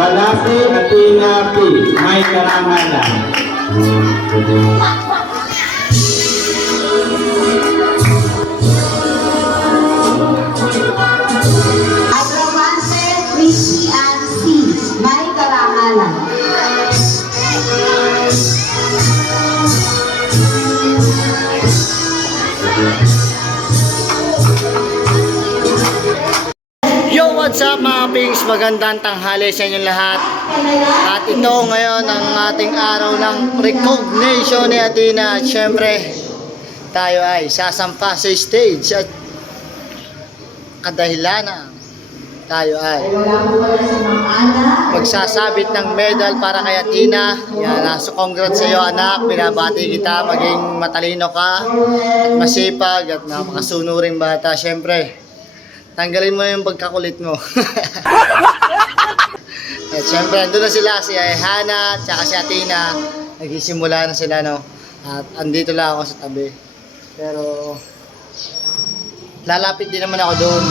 Balasi Athena P. May karangalan. Agrawante Christian C. May karangalan. Yo, what's up mga pings? Magandang tanghali sa inyong lahat. At ito ngayon ang ating araw ng recognition ni Athena. At syempre, tayo ay sasampa sa stage at kadahilanan tayo ay magsasabit ng medal para kay Athena. Yan, so congrats sa iyo anak, binabati kita, maging matalino ka at masipag at napakasunuring bata. Syempre, tanggalin mo yung pagkakulit mo. At syempre, andun na sila, si Hana at saka si Athena. Nagsisimula na sila, no? At andito lang ako sa tabi. Pero lalapit din naman ako doon.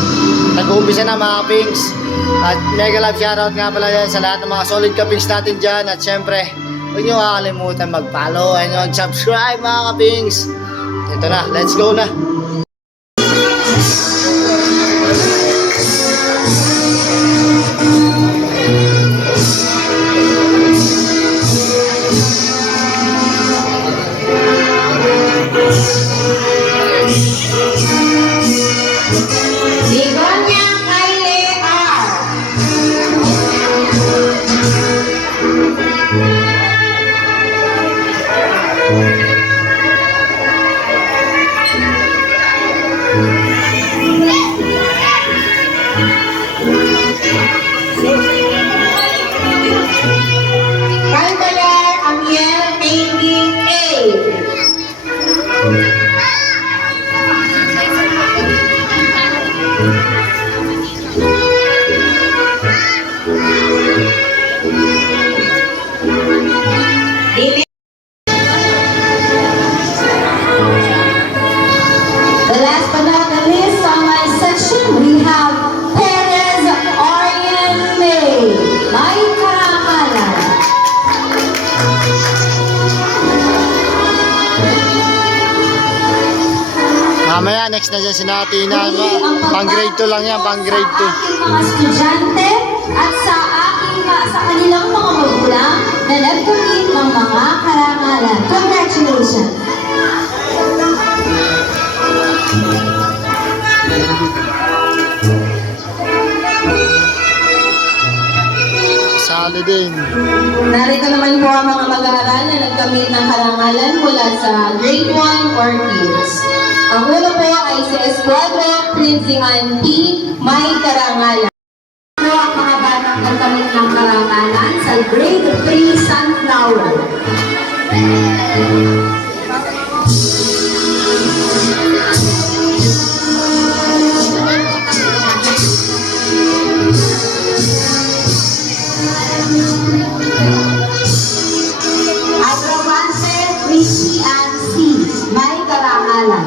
Nag-uumpisa na mga kapings. At mega love shoutout nga pala yan sa lahat ng mga solid kapings natin dyan. At syempre, huwag nyo kakalimutan mag-follow and mag-subscribe mga kapings. Ito na, let's go na. Ligonia Kylie R. Calvalar Amiel Painting A. The last but not the least on my section, we have Perez Orion May. May karangalan. Mamaya, next na dyan si Athena. Pang grade 2 lang yan, pang grade 2. Sa aking mga estudyante at sa kanilang mga magulang na nag-commit ng mga karangalan. Congratulations! Sali din. Narito naman po ang mga mag-aaral na nagkamit ng karangalan mula sa Grade 1 or Kids. Ang uno po ay si Escuadro Prinsihan P. May karangalan. Ano ang mga batang nagkamit ng karangalan sa Grade 3 Sunflower? Agrawante Christian C. May karangalan.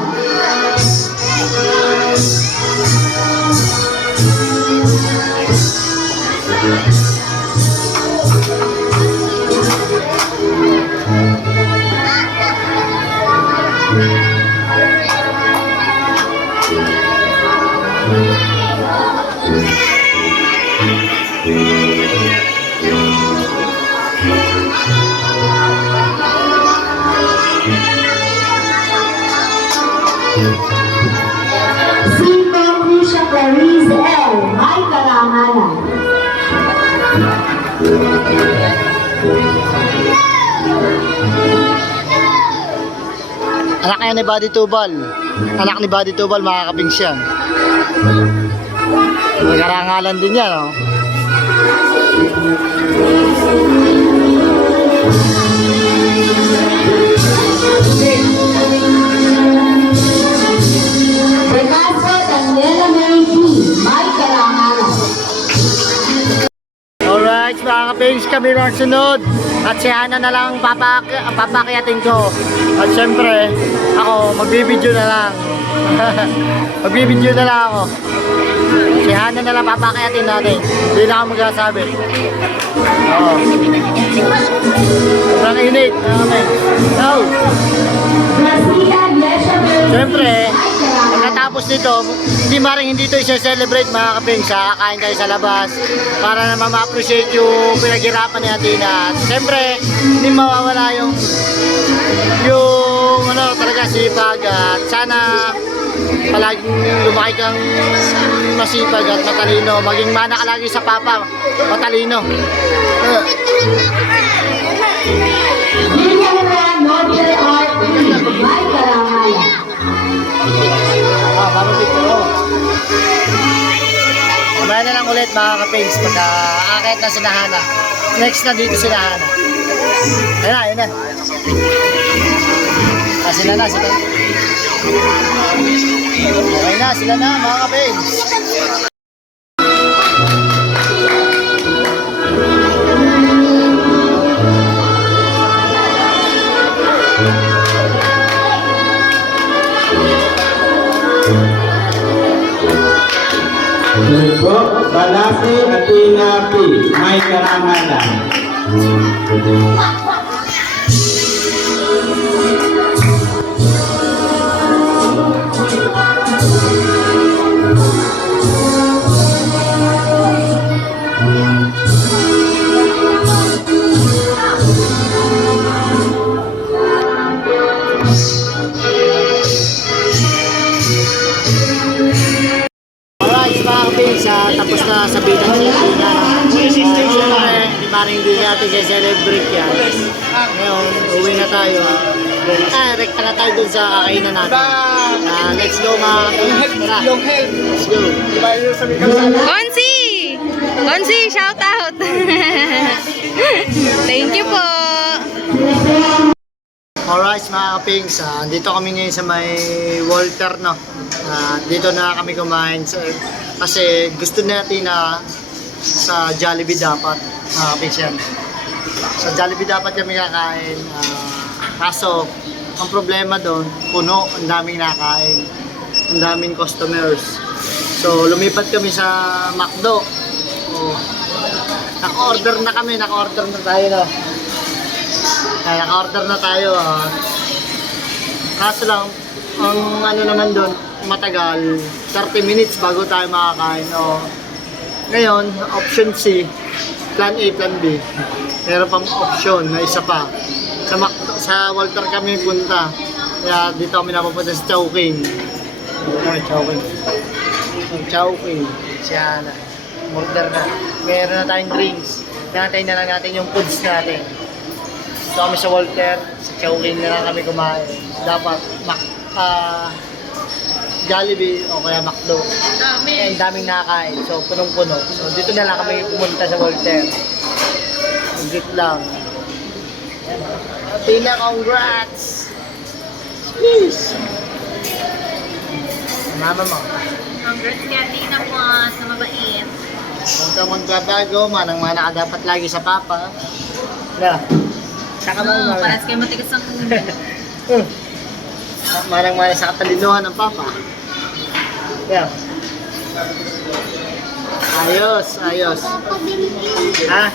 Cinco Crucia Clarice L. May karangalan. Anak yan ni Buddy Tubal. Anak ni Buddy Tubal, makakapings yan. May karangalan din yan, oh. Picasso Daniela Mary P. May karangalan. Alright, mga kapings, kami lang sunod. At si Hana na lang papakiatin ko. At syempre, ako, magbibideo na lang. Magbibideo na lang ako. Si Hana na lang papakayatin natin. Hindi na ako magsasabi. Oo. Sobrang init. Okay. So, siyempre, pagkatapos nito, hindi ito isa-celebrate mga kaping. Kakain tayo sa labas para naman ma-appreciate yung pinaghirapan ni Athena. At siyempre, hindi mawawala yung talaga sipag at sana palaging lumaki kang masipag at matalino. Maging mana ka lagi sa papa, matalino. Babalik ko. Kumain na lang ulit mga kapings pagka akit na sinahana. Next na dito sinahana. Ayun na. Sila na. Okay na, sila na mga kapings. Po, Balasi Athena P. May karangalan. Tapos na sa bilang siya hindi natin celebrate yan. Ngayon, uwi na tayo. Rekta na tayo dun sa kakainan natin. Let's go mga kapatid. Let's go. Gonzi, shout out! Thank you po! Alright mga kapings, dito kami ngayon sa may Walter, no? Dito na kami kumain kasi gusto natin na sa Jollibee dapat mga kapings yan. Sa Jollibee dapat kami kakain, kaso ang problema doon, puno, ang daming nakain, ang daming customers. So lumipat kami sa McDo. Naka-order na tayo, no? Naka-order na tayo. Kaso lang, ang ano naman doon, matagal, 30 minutes bago tayo makakain. Ngayon, option C, plan A, plan B. Meron pang option na isa pa. Sa Walter kami punta. Kaya dito kami napapunta sa Chowking. Chowking. Siya na. Order na. Meron na tayong drinks. Nantayin na lang natin yung foods natin. Dito kami sa Walter. Sa Chowking na lang kami kumain. Dapat Jollibee o kaya McDo. Ang daming nakakain. So punong-puno. So dito na lang kami pumunta sa Walter. Higit lang. Tina, congrats! Please! Mama mo. Congrats kay Tina po sa mabait. Kung ka magbabago, manang-mana ka dapat lagi sa papa. Na. Saka mo mga. Paras kayo matigas ang ulo. Manang-mana sa katalinuhan ng papa. Yeah. Ayos. Ha?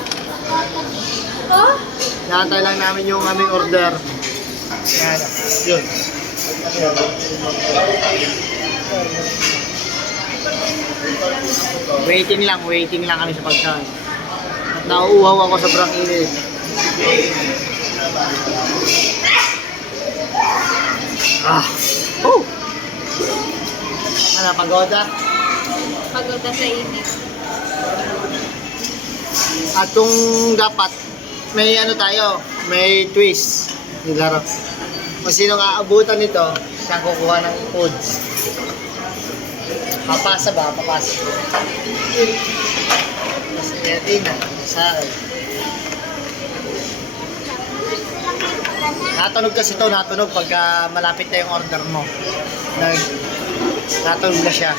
Nakantay lang namin yung aming order. Yan. Yun. Waiting lang kami sa pagkain. At nauuhaw ako sa sobrang init. Ano, pagoda? Pagoda sa init. At kung dapat, may ano tayo, may twist. Yung laro. Kung sino aabutan nito, siya kukuha ng foods. Papasa ba? Papasa. Kasi Tina, sa akin. Natunog kasi ito, natunog pagka malapit na yung order mo. Natunog na siya.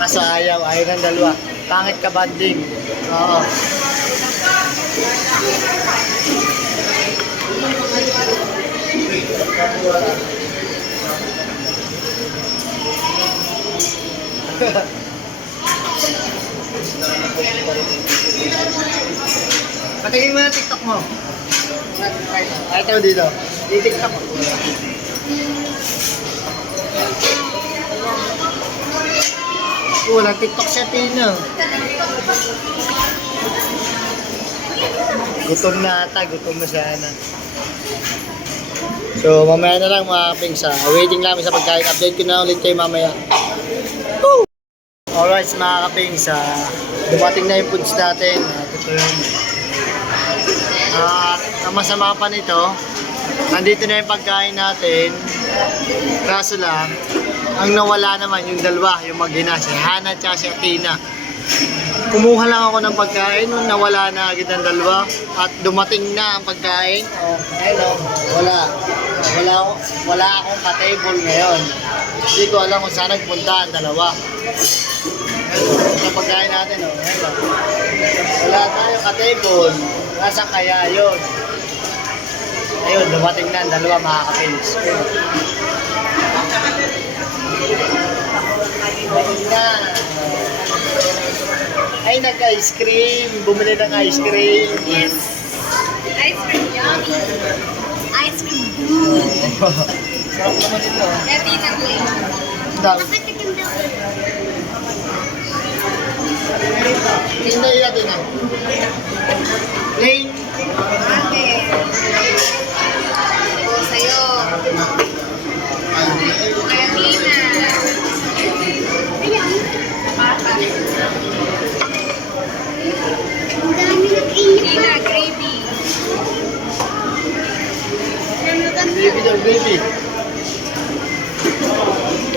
Kaso ayaw ng dalawa. Pangit ka banding. Oo. Tingin mo na TikTok mo. Ito dito. I-TikTok mo. Walang TikTok siya, Tina. Gutom na ata, gutom na siya na. So, mamaya na lang mga kapings. Waiting namin sa pagkain. Update ko na ulit kayo mamaya. Woo! Alright mga kapings. Dumating na yung foods natin. Ito yun. Ang masama pa nito, nandito na yung pagkain natin. Kaso lang, ang nawala naman yung dalawa, yung mag-ina, si Hana at si Athena. Kumuha lang ako ng pagkain, nung nawala na agad ang dalawa. At dumating na ang pagkain. Oh, hello. Wala akong ka-table ngayon. Hindi ko alam kung saan nagpunta ang dalawa. Ito ang pagkain natin. Oh, hello. Wala tayong ka-table. Nasa kaya yun. Ayun, dumating na ang dalawa mga kapins. Dumating na. Ay, nag-ice cream. Bumili ng ice cream. Yes. Ice cream yummy. Ice cream good. Sarap naman ito. Ready na plain. Dami. Tingnan natin ah. Plain. Ate. Ito sa'yo. Retina. Papa. Retina, gravy. Baby daw, baby.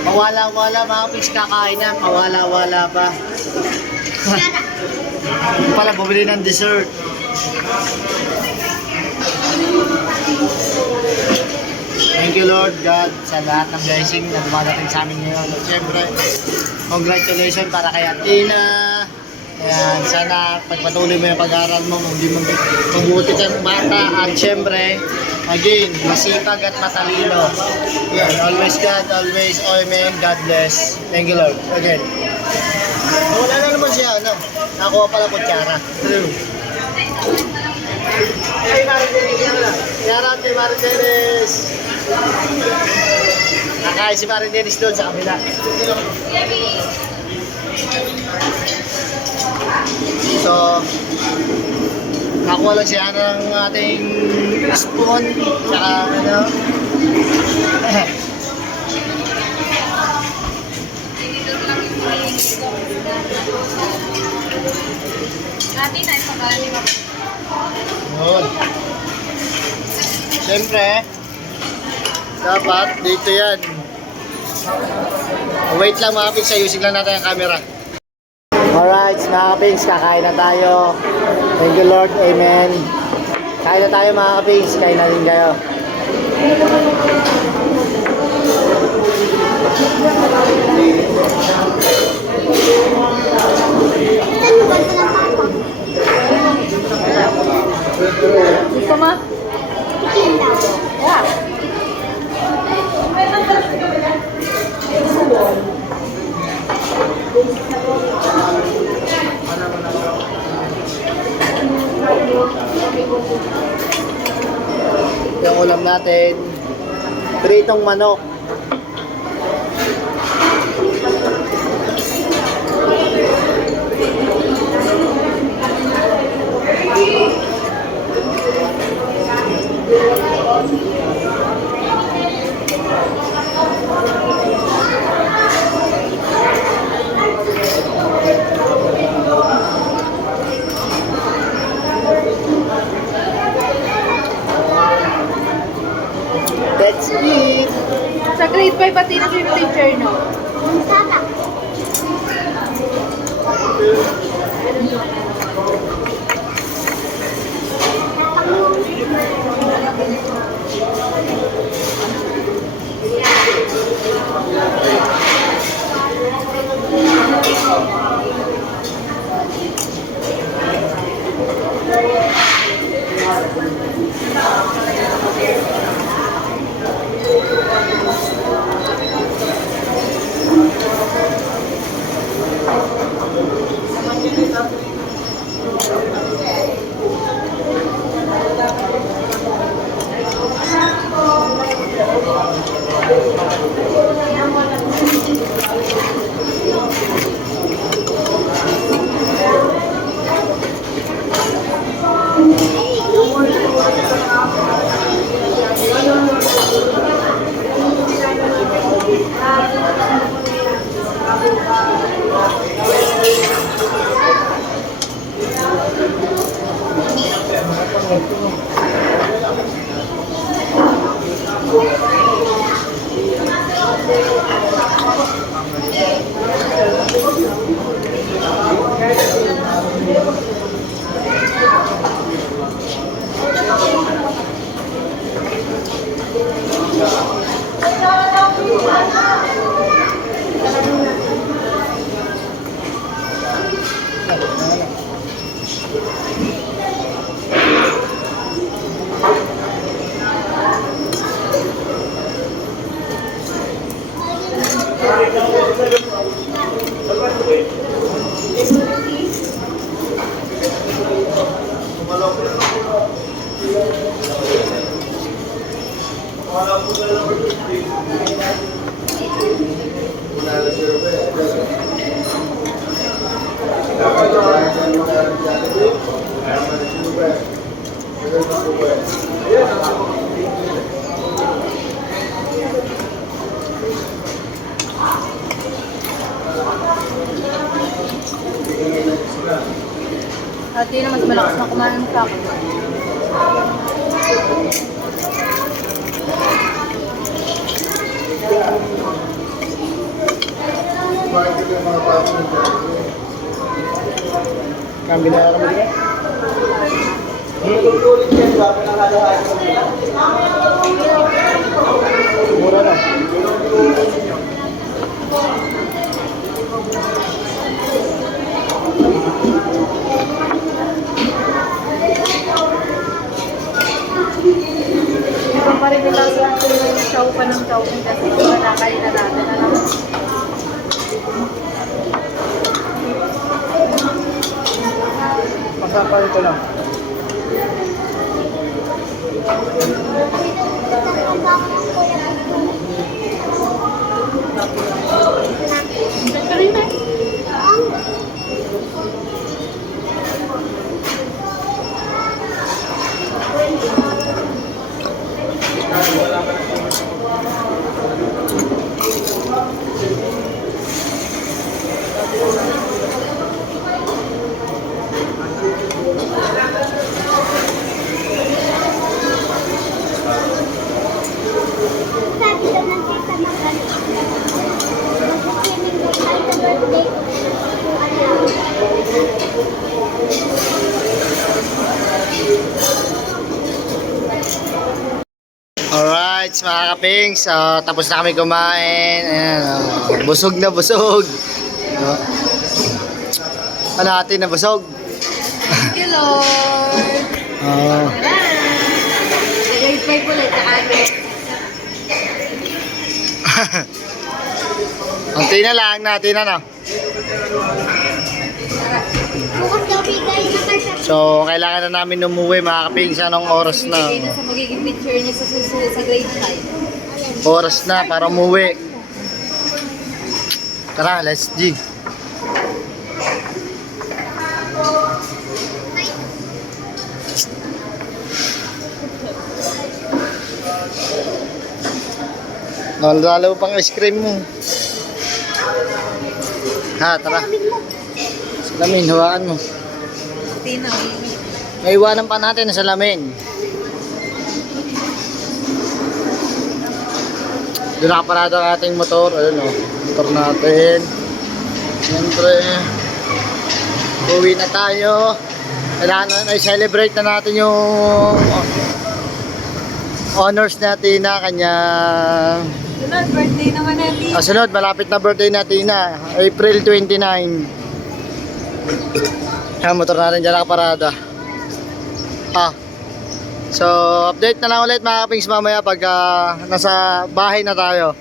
Pawala-wala mga pigs kakain na. Pawala-wala pa. Yung pala bumili ng dessert. Thank you Lord God sa lahat ng blessing na dumadating sa amin ngayon. At syempre, congratulations para kay Athena. Ayan, sana pagpatuloy mo yung pag-aaral mo, mabuti kang bata. At syempre, again, masipag at matalino. Yan, always God, always, amen, God bless. Thank you Lord. Again. Wala na naman siya, ano? Nakuha pala kutsara. Hey, Maridelis, yan na. Shout out kay Maridelis. Nakain si Maridelis doon sa kabila. So, nakuha lang siya ng ating spoon. Saka, ano. Ate, naipagaling ako. Yun. Siyempre, dapat dito yan. Wait lang mga pigs, ayusin lang natin ang camera. Alright, mga pigs, kakain na tayo. Thank you Lord, amen. Kain na tayo mga pigs, kain na rin kayo. Gusto mo? Yeah. Yung ulam natin, pritong manok. That's it. Sa grade 5 pati na yung teacher, no? At yun ang mas malakas na kumain sa akin. Kambi na kami dito. Mura na. Iba pa rin nila sa chow pa ng chow kasi wala kayo na natin. Alam mo? Pasapa ito lang. Ito rin eh. Sabi daw ng tita magaling. Mag-swimming daw tayo sa birthday ko. Kung alam. Alright, mga kapings, tapos na kami kumain. Ayan, busog na busog. Ano atin na busog? Thank you, Lord. Oh. Grade 5 ulit sa atin. Unti na lang natin ano. Bukas daw bigay na kasi. So, kailangan na namin umuwi mga kapings. Anong oras na? Bigay na sa magiging picture niya sa susunod sa grade 5. Oras na para umuwi. Tara, let's G. Nalalo pang ice cream mo. Ha, tara. Salamin, hawakan mo. Tina, May iwanan pa natin sa salamin. Doon nakaparado ang ating motor. Ayun o, motor natin. Siyempre, uwi na tayo. Kailangan na i-celebrate na natin yung honors natin na kanyang sunod, birthday naman natin. sunod, malapit na birthday natin na April 29. Yan, motor natin dyan nakaparada. So, update na lang ulit mga kapings mamaya pag nasa bahay na tayo.